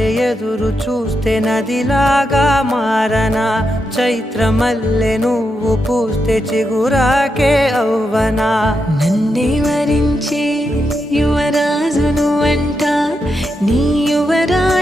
వలె ఎదురు చూస్తే నదిలాగా మారనా, చైత్రమల్లె నువ్వు పూస్తే చిగురాకే అవ్వనా. నన్నే వరించే యువరాజును అంట నీ యువరాజు